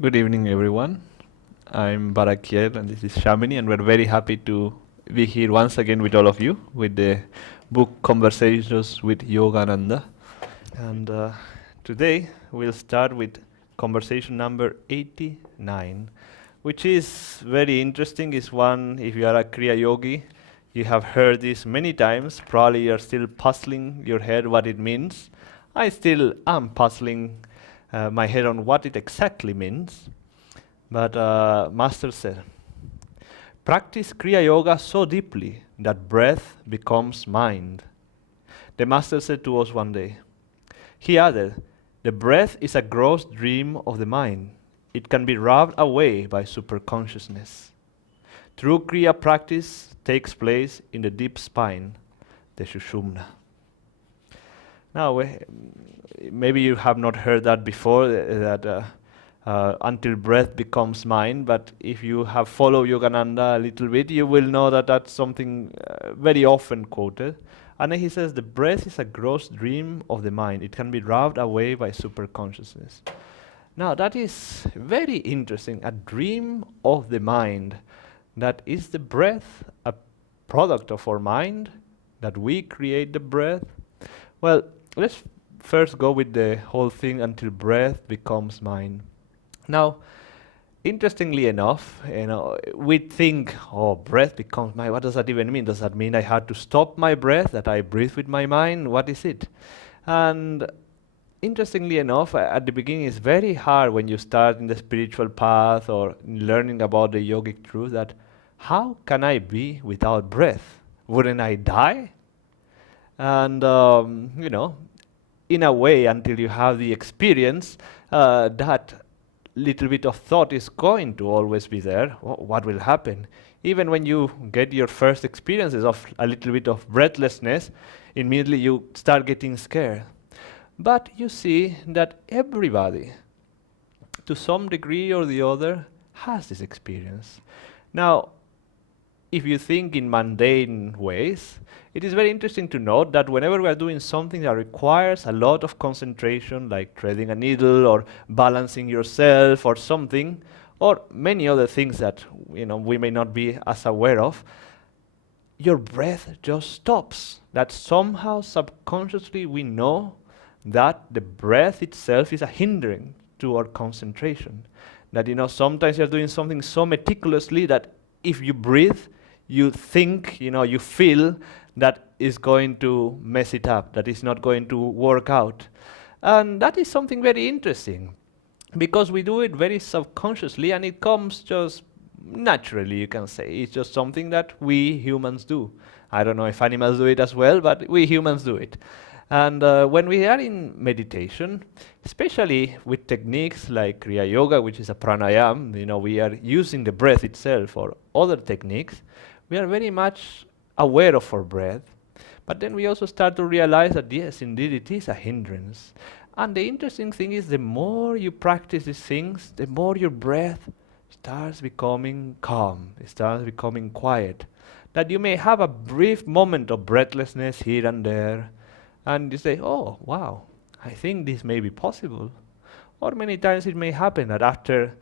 Good evening, everyone. I'm Bara and this is Shamini, and we're very happy to be here once again with all of you with the book Conversations with Yogananda. And today we'll start with conversation number 89, which is very interesting. Is one, if you are a Kriya yogi, you have heard this many times. Probably you're still puzzling your head what it means. I still am puzzling my head on what it exactly means. But Master said, practice Kriya Yoga so deeply that breath becomes mind. The Master said to us one day. He added, the breath is a gross dream of the mind. It can be rubbed away by superconsciousness. True Kriya practice takes place in the deep spine, the Sushumna. Now, maybe you have not heard that before, that until breath becomes mind, but if you have followed Yogananda a little bit, you will know that that's something very often quoted. And then he says, the breath is a gross dream of the mind. It can be rubbed away by superconsciousness. Now, that is very interesting. A dream of the mind. That is the breath a product of our mind? That we create the breath? Well, let's first go with the whole thing until breath becomes mind. Now, interestingly enough, we think, oh, breath becomes mind. What does that even mean? Does that mean I had to stop my breath, that I breathe with my mind? What is it? And interestingly enough, at the beginning, it's very hard when you start in the spiritual path or learning about the yogic truth that how can I be without breath? Wouldn't I die? And, in a way, until you have the experience, that little bit of thought is going to always be there. What will happen? Even when you get your first experiences of a little bit of breathlessness, immediately you start getting scared. But you see that everybody, to some degree or the other, has this experience. Now, if you think in mundane ways, it is very interesting to note that whenever we are doing something that requires a lot of concentration, like threading a needle or balancing yourself or something, or many other things that we may not be as aware of, your breath just stops. That somehow subconsciously we know that the breath itself is a hindrance to our concentration. That sometimes you're doing something so meticulously that if you breathe, you think, you feel that is going to mess it up, that is not going to work out. And that is something very interesting, because we do it very subconsciously and it comes just naturally, you can say. It's just something that we humans do. I don't know if animals do it as well, but we humans do it. And when we are in meditation, especially with techniques like Kriya Yoga, which is a pranayama, we are using the breath itself, or other techniques, we are very much aware of our breath. But then we also start to realize that yes, indeed it is a hindrance. And the interesting thing is, the more you practice these things, the more your breath starts becoming calm, it starts becoming quiet. That you may have a brief moment of breathlessness here and there, and you say, oh, wow, I think this may be possible. Or many times it may happen that after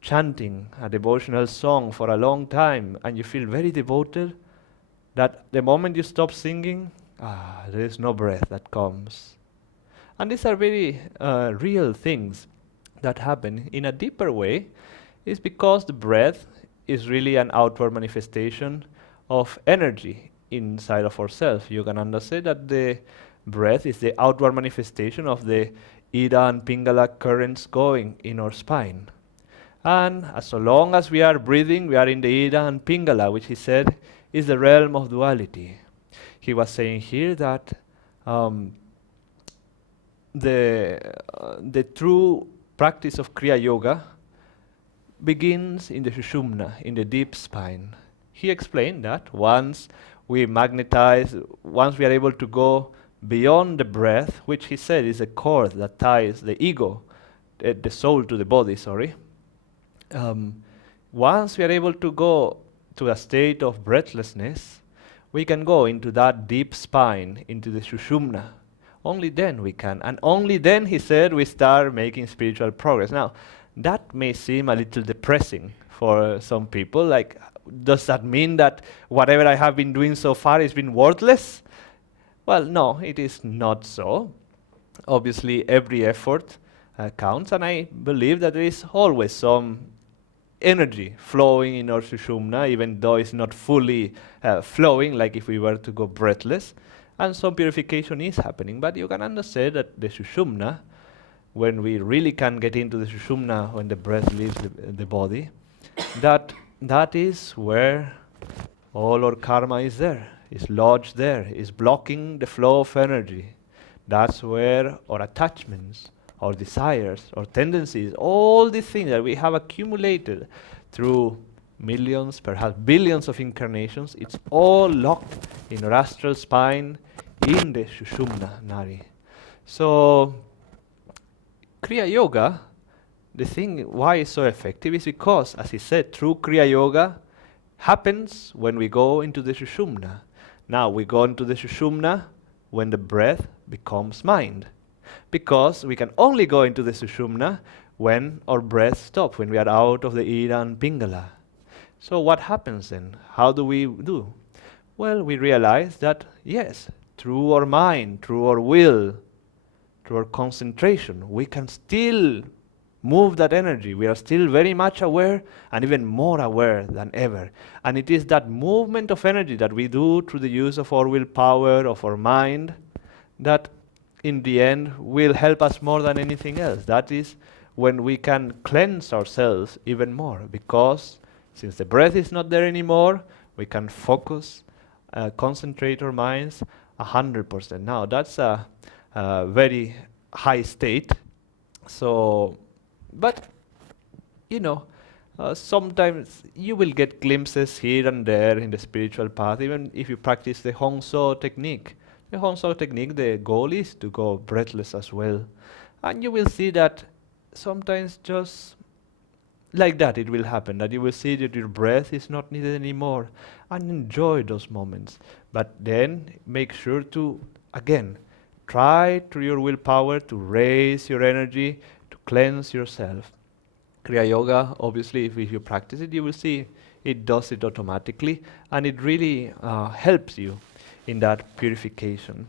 chanting a devotional song for a long time and you feel very devoted, that the moment you stop singing, there is no breath that comes. And these are very real things that happen. In a deeper way, is because the breath is really an outward manifestation of energy inside of ourselves. Yogananda said that the breath is the outward manifestation of the Ida and Pingala currents going in our spine. And so long as we are breathing, we are in the Ida and Pingala, which he said is the realm of duality. He was saying here that the true practice of Kriya Yoga begins in the Sushumna, in the deep spine. He explained that once we magnetize, once we are able to go beyond the breath, which he said is a cord that ties the ego, the soul to the body, once we are able to go to a state of breathlessness, we can go into that deep spine, into the Sushumna, only then we can. And only then, he said, we start making spiritual progress. Now, that may seem a little depressing for some people. Like, does that mean that whatever I have been doing so far has been worthless? Well, no, it is not so. Obviously, every effort counts, and I believe that there is always some energy flowing in our sushumna, even though it's not fully flowing, like if we were to go breathless, and some purification is happening. But Yogananda said that the sushumna, when we really can get into the sushumna, when the breath leaves the body, that is where all our karma is there, is lodged there, is blocking the flow of energy. That's where our attachments, our desires, our tendencies, all these things that we have accumulated through millions, perhaps billions of incarnations, it's all locked in our astral spine, in the Sushumna Nadi. So, Kriya Yoga, the thing why it's so effective is because, as he said, true Kriya Yoga happens when we go into the Sushumna. Now, we go into the Sushumna when the breath becomes mind. Because we can only go into the Sushumna when our breath stops, when we are out of the Ira and Pingala. So what happens then? How do we do? Well, we realize that, yes, through our mind, through our will, through our concentration, we can still move that energy. We are still very much aware and even more aware than ever. And it is that movement of energy that we do through the use of our willpower, of our mind, that in the end will help us more than anything else. That is when we can cleanse ourselves even more, because since the breath is not there anymore, we can focus, concentrate our minds 100%. Now that's a very high state. So, but sometimes you will get glimpses here and there in the spiritual path, even if you practice the Hong So technique. The Hong So technique, the goal is to go breathless as well. And you will see that sometimes just like that it will happen, that you will see that your breath is not needed anymore, and enjoy those moments. But then make sure to, again, try through your willpower to raise your energy, to cleanse yourself. Kriya Yoga, obviously, if you practice it, you will see it does it automatically, and it really helps you in that purification.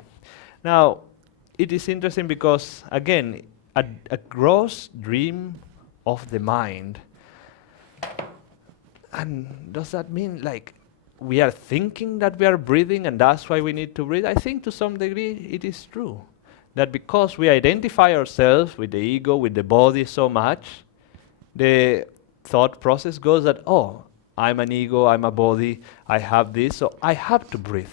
Now, it is interesting because, again, a gross dream of the mind. And does that mean like we are thinking that we are breathing and that's why we need to breathe? I think to some degree it is true. That because we identify ourselves with the ego, with the body so much, the thought process goes that, oh, I'm an ego, I'm a body, I have this, so I have to breathe.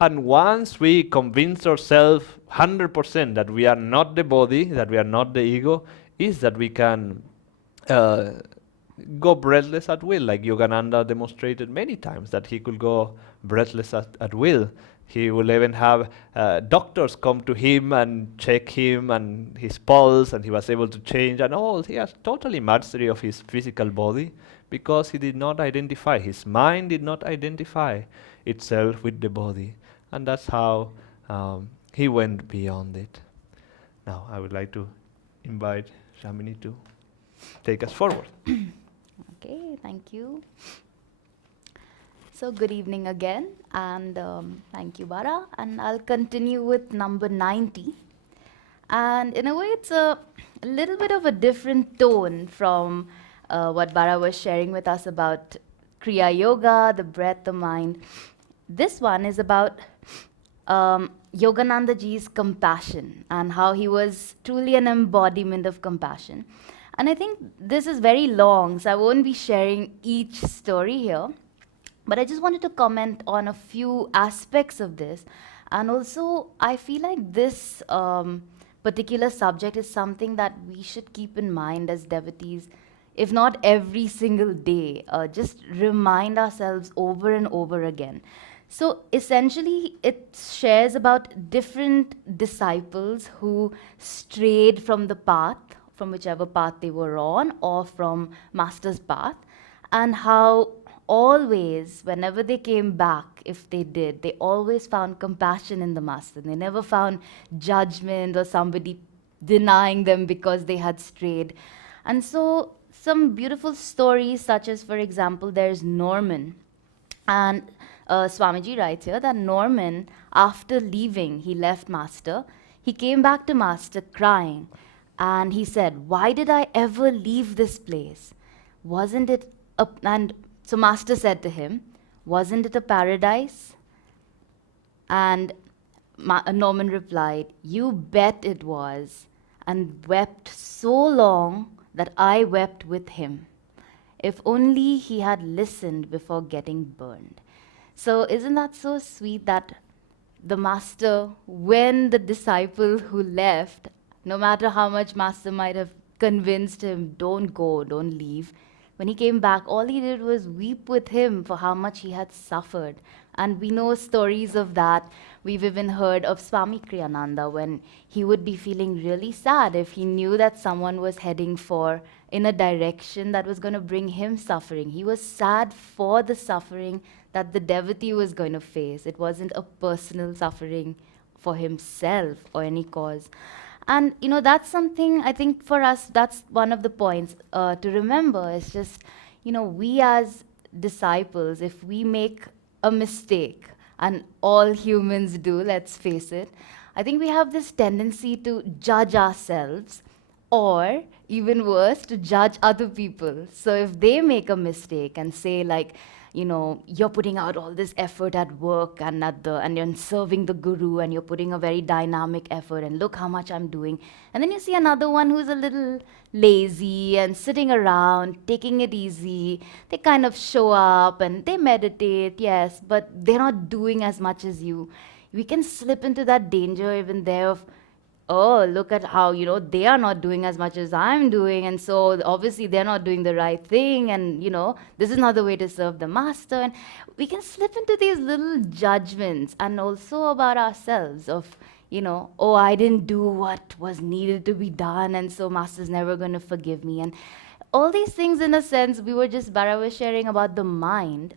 And once we convince ourselves 100% that we are not the body, that we are not the ego, is that we can go breathless at will, like Yogananda demonstrated many times, that he could go breathless at will. He will even have doctors come to him and check him and his pulse, and he was able to change and all. He has totally mastery of his physical body because he did not identify, his mind did not identify itself with the body. And that's how he went beyond it. Now, I would like to invite Shamini to take us forward. Okay, thank you. So good evening again, and thank you, Bara. And I'll continue with number 90. And in a way, it's a little bit of a different tone from what Bara was sharing with us about Kriya Yoga, the breath, the mind. This one is about Yogananda ji's compassion and how he was truly an embodiment of compassion. And I think this is very long, so I won't be sharing each story here. But I just wanted to comment on a few aspects of this. And also, I feel like this particular subject is something that we should keep in mind as devotees, if not every single day. Just remind ourselves over and over again. So essentially, it shares about different disciples who strayed from the path, from whichever path they were on, or from Master's path, and how always, whenever they came back, if they did, they always found compassion in the master. They never found judgment or somebody denying them because they had strayed. And so, some beautiful stories, such as, for example, there's Norman. And Swamiji writes here that Norman, after leaving, he left Master. He came back to Master crying. And he said, "Why did I ever leave this place? Wasn't it a. And so Master said to him, "Wasn't it a paradise?" And Norman replied, "You bet it was," and wept so long that I wept with him. If only he had listened before getting burned. So, isn't that so sweet that the master, when the disciple who left, no matter how much master might have convinced him, don't go, don't leave, when he came back, all he did was weep with him for how much he had suffered. And we know stories of that. We've even heard of Swami Kriyananda when he would be feeling really sad if he knew that someone was heading for in a direction that was going to bring him suffering. He was sad for the suffering that the devotee was going to face. It wasn't a personal suffering for himself or any cause. And that's something I think for us, that's one of the points to remember. Is just, we as disciples, if we make a mistake, and all humans do, let's face it, I think we have this tendency to judge ourselves, or even worse, to judge other people. So if they make a mistake and say, like, you're putting out all this effort at work and and you're serving the guru, and you're putting a very dynamic effort, and look how much I'm doing. And then you see another one who's a little lazy and sitting around, taking it easy. They kind of show up and they meditate, yes, but they're not doing as much as you. We can slip into that danger even there of, oh, look at how, they are not doing as much as I'm doing. And so obviously they're not doing the right thing. And, this is not the way to serve the master. And we can slip into these little judgments, and also about ourselves of, oh, I didn't do what was needed to be done. And so master's never going to forgive me. And all these things, in a sense, Bara was sharing about the mind.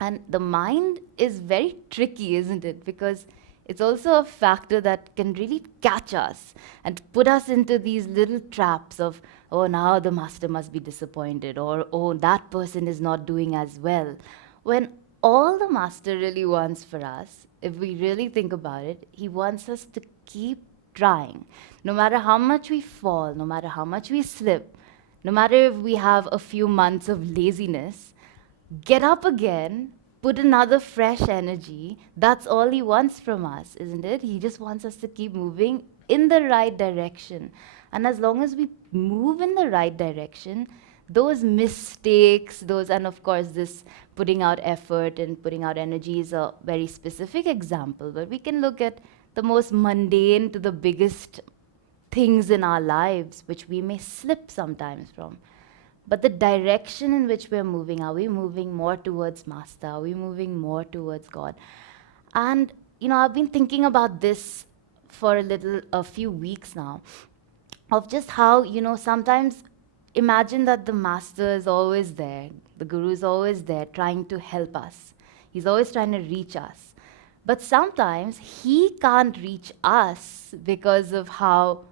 And the mind is very tricky, isn't it? Because it's also a factor that can really catch us and put us into these little traps of, oh, now the master must be disappointed, or, oh, that person is not doing as well. When all the master really wants for us, if we really think about it, he wants us to keep trying. No matter how much we fall, no matter how much we slip, no matter if we have a few months of laziness, get up again, put another fresh energy. That's all he wants from us, isn't it? He just wants us to keep moving in the right direction. And as long as we move in the right direction, those mistakes, and of course, this putting out effort and putting out energy is a very specific example, but we can look at the most mundane to the biggest things in our lives, which we may slip sometimes from. But the direction in which we're moving, are we moving more towards Master? Are we moving more towards God? And, I've been thinking about this for a few weeks now, of just how, sometimes imagine that the Master is always there, the Guru is always there trying to help us. He's always trying to reach us. But sometimes he can't reach us because of how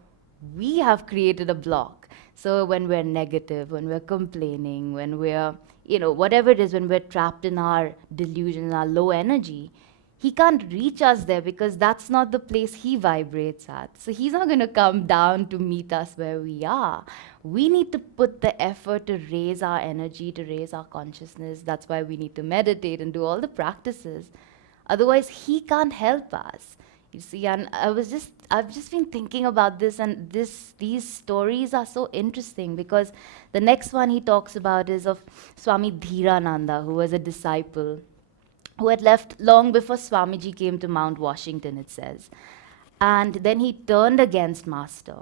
we have created a block. So when we're negative, when we're complaining, when we're, whatever it is, when we're trapped in our delusion, our low energy, he can't reach us there because that's not the place he vibrates at. So he's not going to come down to meet us where we are. We need to put the effort to raise our energy, to raise our consciousness. That's why we need to meditate and do all the practices. Otherwise, he can't help us. You see, and I've just been thinking about this, and these stories are so interesting because the next one he talks about is of Swami Dhirananda, who was a disciple who had left long before Swamiji came to Mount Washington, it says. And then he turned against Master.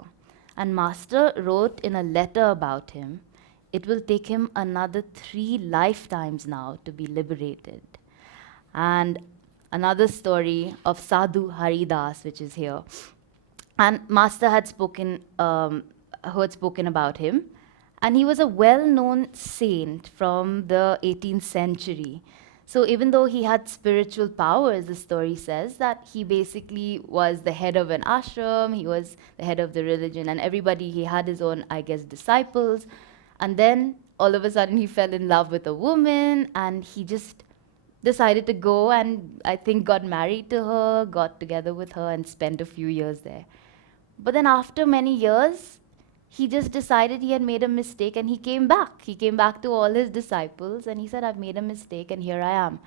And Master wrote in a letter about him, it will take him another 3 lifetimes now to be liberated. And another story of Sadhu Haridas, which is here. And Master had spoken about him. And he was a well-known saint from the 18th century. So even though he had spiritual powers, the story says that he basically was the head of an ashram, he was the head of the religion, and everybody, he had his own, I guess, disciples. And then all of a sudden he fell in love with a woman, and he just decided to go and I think got married to her, got together with her, and spent a few years there. But then after many years, he just decided he had made a mistake and he came back. He came back to all his disciples and he said, I've made a mistake and here I am.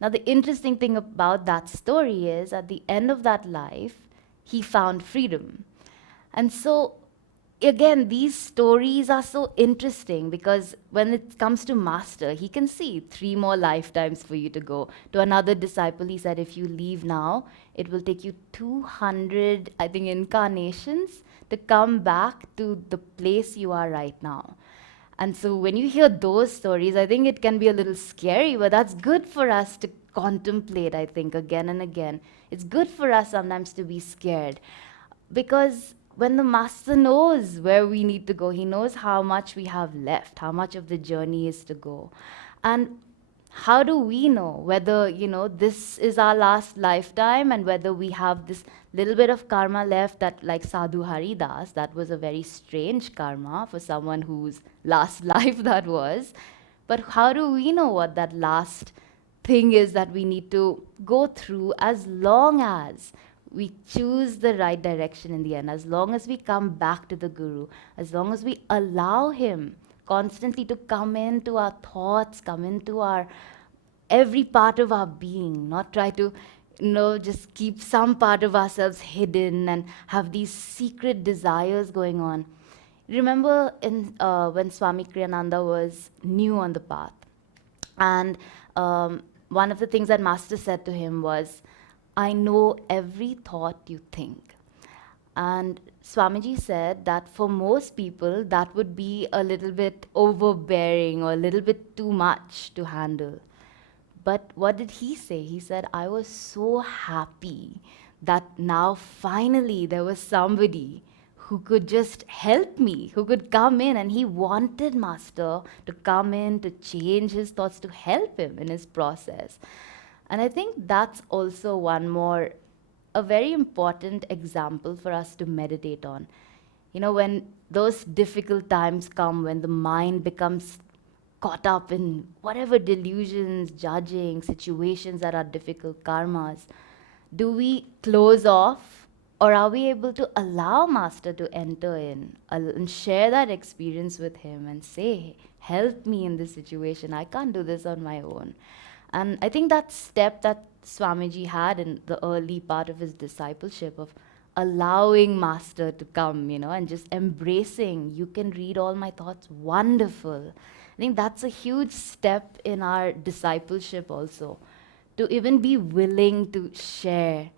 Now, the interesting thing about that story is at the end of that life, he found freedom. And so, again, these stories are so interesting because when it comes to master, he can see 3 more lifetimes for you to go. To another disciple, he said, if you leave now, it will take you 200, I think, incarnations to come back to the place you are right now. And so when you hear those stories, I think it can be a little scary, but that's good for us to contemplate, I think, again and again. It's good for us sometimes to be scared because when the master knows where we need to go, he knows how much we have left, how much of the journey is to go. And how do we know whether, this is our last lifetime and whether we have this little bit of karma left that, like Sadhu Haridas, that was a very strange karma for someone whose last life that was. But how do we know what that last thing is that we need to go through as long as we choose the right direction in the end, as long as we come back to the Guru, as long as we allow him constantly to come into our thoughts, come into our every part of our being, not try to, just keep some part of ourselves hidden and have these secret desires going on. Remember when Swami Kriyananda was new on the path, and one of the things that Master said to him was, I know every thought you think. And Swamiji said that for most people, that would be a little bit overbearing or a little bit too much to handle. But what did he say? He said, I was so happy that now finally there was somebody who could just help me, who could come in. And he wanted Master to come in, to change his thoughts, to help him in his process. And I think that's also a very important example for us to meditate on. When those difficult times come, when the mind becomes caught up in whatever delusions, judging, situations that are difficult, karmas, do we close off or are we able to allow Master to enter in and share that experience with him and say, help me in this situation, I can't do this on my own. And I think that step that Swamiji had in the early part of his discipleship of allowing Master to come, and just embracing, you can read all my thoughts, wonderful. I think that's a huge step in our discipleship also, to even be willing to share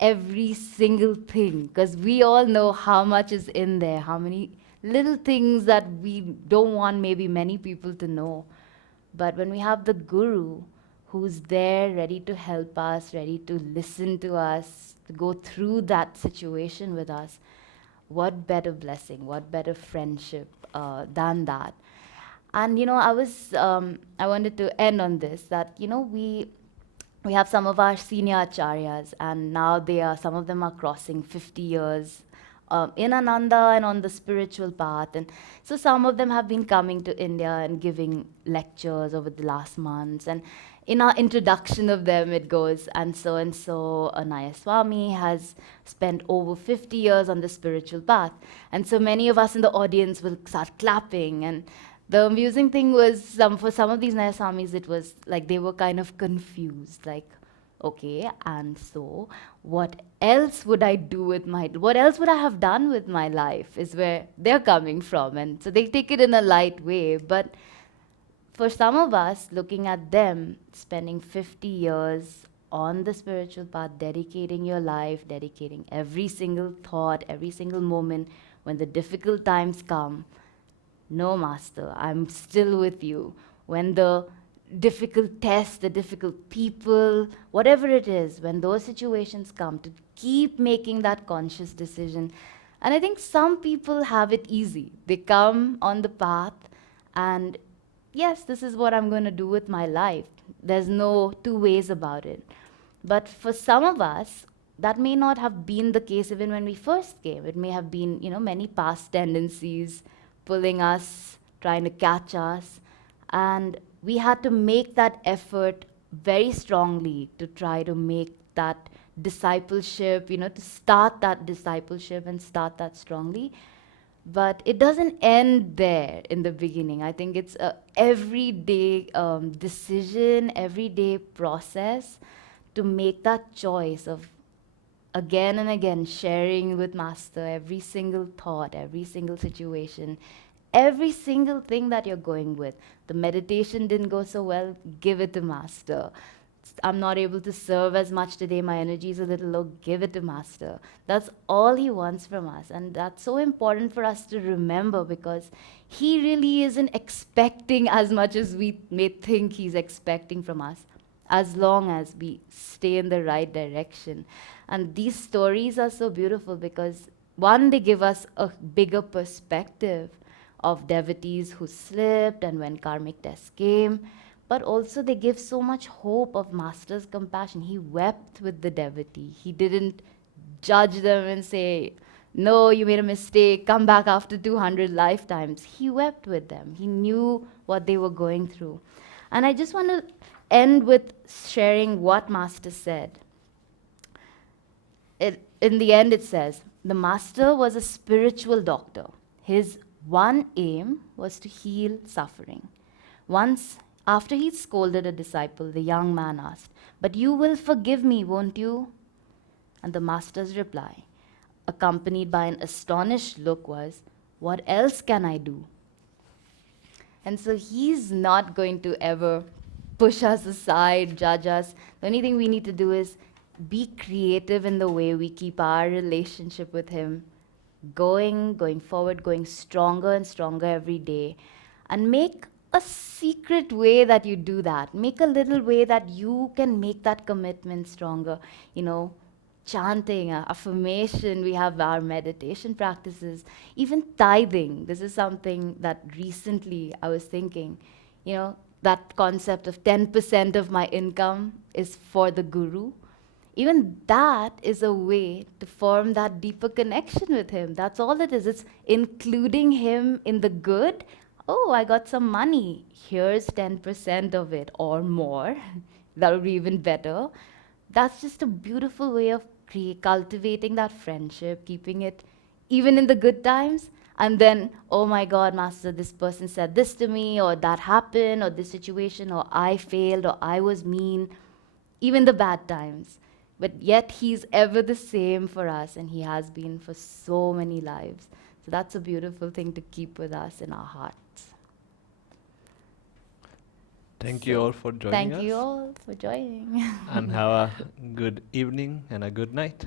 every single thing, because we all know how much is in there, how many little things that we don't want maybe many people to know. But when we have the Guru who's there, ready to help us, ready to listen to us, to go through that situation with us, what better blessing, what better friendship than that? And I wanted to end on this, that we have some of our senior acharyas, and now some of them are crossing 50 years in Ananda and on the spiritual path. And so some of them have been coming to India and giving lectures over the last months. And in our introduction of them, it goes, and so Anaya Swami has spent over 50 years on the spiritual path. And so many of us in the audience will start clapping. And the amusing thing was, for some of these Naya Swamis, it was like they were kind of confused, like, okay, and so what else would I do with what else would I have done with my life is where they're coming from. And so they take it in a light way. But for some of us, looking at them, spending 50 years on the spiritual path, dedicating your life, dedicating every single thought, every single moment, when the difficult times come, no, Master, I'm still with you. When the difficult tests, the difficult people, whatever it is, when those situations come, to keep making that conscious decision. And I think some people have it easy. They come on the path and, yes, this is what I'm going to do with my life. There's no two ways about it. But for some of us, that may not have been the case even when we first came. It may have been, many past tendencies pulling us, trying to catch us. And we had to make that effort very strongly to try to make that discipleship, to start that discipleship and start that strongly. But it doesn't end there in the beginning. I think it's a everyday decision, everyday process to make that choice of again and again sharing with Master every single thought, every single situation, every single thing that you're going with. The meditation didn't go so well, give it to Master. I'm not able to serve as much today, my energy is a little low, give it to Master. That's all he wants from us. And that's so important for us to remember, because he really isn't expecting as much as we may think he's expecting from us, as long as we stay in the right direction. And these stories are so beautiful because, one, they give us a bigger perspective of devotees who slipped and when karmic tests came, but also they give so much hope of Master's compassion. He wept with the devotee. He didn't judge them and say, no, you made a mistake, come back after 200 lifetimes. He wept with them. He knew what they were going through. And I just want to end with sharing what Master said. In the end, it says, the Master was a spiritual doctor. His one aim was to heal suffering. Once, after he scolded a disciple, the young man asked, but you will forgive me, won't you? And the Master's reply, accompanied by an astonished look, was, what else can I do? And so he's not going to ever push us aside, judge us. The only thing we need to do is be creative in the way we keep our relationship with him going forward, going stronger and stronger every day. And make a secret way that you do that. Make a little way that you can make that commitment stronger. Chanting, affirmation, we have our meditation practices, even tithing. This is something that recently I was thinking, that concept of 10% of my income is for the guru. Even that is a way to form that deeper connection with him. That's all it is. It's including him in the good. Oh, I got some money. Here's 10% of it or more. That would be even better. That's just a beautiful way of cultivating that friendship, keeping it even in the good times. And then, oh my God, Master, this person said this to me, or that happened, or this situation, or I failed, or I was mean, even the bad times. But yet, he's ever the same for us, and he has been for so many lives. So that's a beautiful thing to keep with us in our hearts. Thank you all for joining us. Thank you all for joining. And have a good evening and a good night.